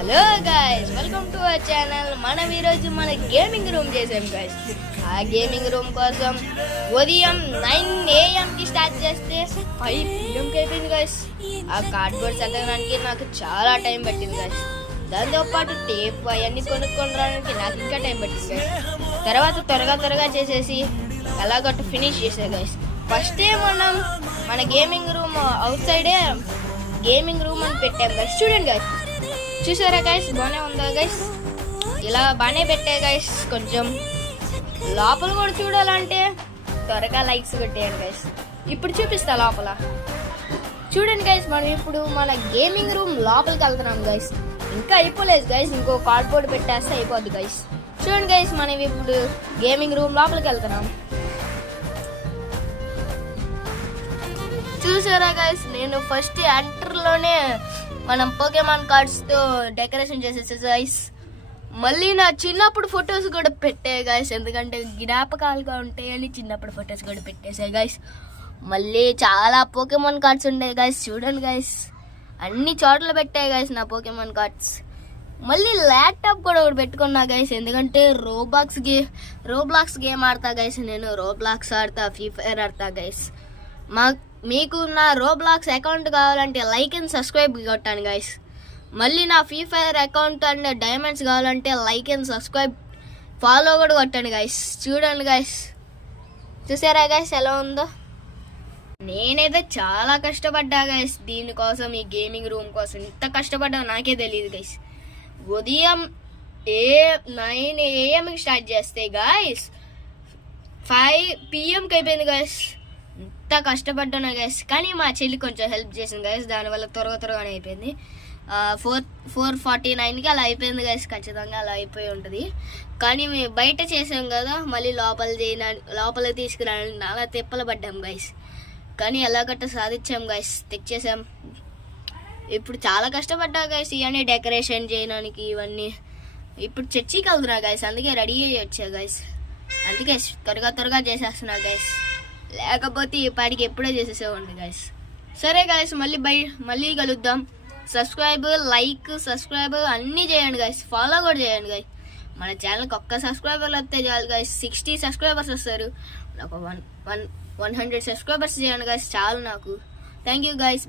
Hello guys, welcome to our channel. మనం ఈరోజు మన గేమింగ్ రూమ్ చేసాం గైస్. ఆ గేమింగ్ రూమ్ కోసం ఉదయం 9 AM స్టార్ట్ చేస్తే 5 PM అయిపోయింది గైస్. ఆ కార్డ్బోర్డ్ చదవడానికి నాకు చాలా టైం పట్టింది గైస్. దాంతోపాటు టేప్ అవన్నీ కొనుక్కొని రావడానికి నాకు ఇంకా టైం పట్టింది గైస్. తర్వాత త్వరగా చేసేసి ఎలాగొట్టు ఫినిష్ చేసే గైస్. ఫస్ట్ మనం మన గేమింగ్ రూమ్ అవుట్ సైడే గేమింగ్ రూమ్ అని పెట్టాం గైస్. చూడండి గైస్, చూసారా గైస్, బాగానే ఉందా గైస్? ఇలా బాగానే పెట్టా గైస్. కొంచెం లోపల కూడా చూడాలంటే త్వరగా లైక్స్ కొట్టేయండి గైస్. ఇప్పుడు చూపిస్తా లోపల. చూడండి గైస్, మనం ఇప్పుడు మన గేమింగ్ రూమ్ లోపలికి వెళ్తున్నాం గైస్. ఇంకా అయిపోలేదు గైస్, ఇంకో కార్డ్బోర్డ్ పెట్టేస్తే అయిపోద్ది గైస్. చూడండి గైస్, మనం ఇప్పుడు గేమింగ్ రూమ్ లోపలికి వెళ్తున్నాం. చూసారా గైస్, నేను ఫస్ట్ ఎంటర్లోనే మనం పోకేమాన్ కార్డ్స్తో డెకరేషన్ చేసేసా గైస్. మళ్ళీ నా చిన్నప్పుడు ఫొటోస్ కూడా పెట్టే గైస్, ఎందుకంటే జ్ఞాపకాలుగా ఉంటాయని చిన్నప్పుడు ఫొటోస్ కూడా పెట్టేసాయి గైస్. మళ్ళీ చాలా పోకేమాన్ కార్డ్స్ ఉండే గైస్. చూడండి గైస్, అన్ని చోట్ల పెట్టాయి గైస్ నా పోకేమాన్ కార్డ్స్. మళ్ళీ ల్యాప్టాప్ కూడా ఒకటి పెట్టుకున్నా గైస్, ఎందుకంటే రోబ్లాక్స్ గేమ్ ఆడతా గైస్. నేను రోబ్లాక్స్ ఆడతా, ఫ్రీ ఫైర్ ఆడతా గైస్. మీకు నా రోబ్లాక్స్ అకౌంట్ కావాలంటే లైక్ అండ్ సబ్స్క్రైబ్ కొట్టాను గైస్. మళ్ళీ నా free fire account and diamonds కావాలంటే లైక్ అండ్ సబ్స్క్రైబ్, ఫాలో కూడా కొట్టండి గైస్. చూడండి గైస్, చూసారా గైస్ ఎలా ఉందో? నేనైతే చాలా కష్టపడ్డా గైస్ దీనికోసం, ఈ గేమింగ్ రూమ్ కోసం. ఇంత కష్టపడ్డా నాకే తెలియదు గైస్. ఉదయం 9 AM స్టార్ట్ చేస్తే గైస్ 5 PM అయిపోయింది గైస్. ఇంత కష్టపడ్డాను గైస్, కానీ మా చెల్లి కొంచెం హెల్ప్ చేసింది గైస్. దానివల్ల త్వరగానే అయిపోయింది. 4:49కి అలా అయిపోయింది గైస్. ఖచ్చితంగా అలా అయిపోయి ఉంటుంది. కానీ మేము బయట చేసాం కదా, మళ్ళీ లోపల తీసుకురావడానికి చాలా తిప్పలు పడ్డాం గైస్. కానీ ఎలాగట్ట సాధించాం గైస్, తెచ్చేసాం. ఇప్పుడు చాలా కష్టపడ్డా గైస్ ఇవన్నీ డెకరేషన్ చేయడానికి. ఇవన్నీ ఇప్పుడు చర్చికి వెళ్తున్నా గైస్, అందుకే రెడీ అయ్యి వచ్చా గైస్. అందుకే త్వరగా చేసేస్తున్నా గైస్, లేకపోతే ఈ పాటికి ఎప్పుడో చేసేసేవాడిని గైస్. సరే గైస్, మళ్ళీ కలుద్దాం. సబ్స్క్రైబ్ అన్నీ చేయండి గైస్, ఫాలో కూడా చేయండి గైస్. మన ఛానల్కి ఒక్క సబ్స్క్రైబర్లు వస్తే చాలు గైస్. 60 సబ్స్క్రైబర్స్ వస్తారు. నాకు 100 సబ్స్క్రైబర్స్ చేయండి గైస్, చాలు నాకు. Thank you guys.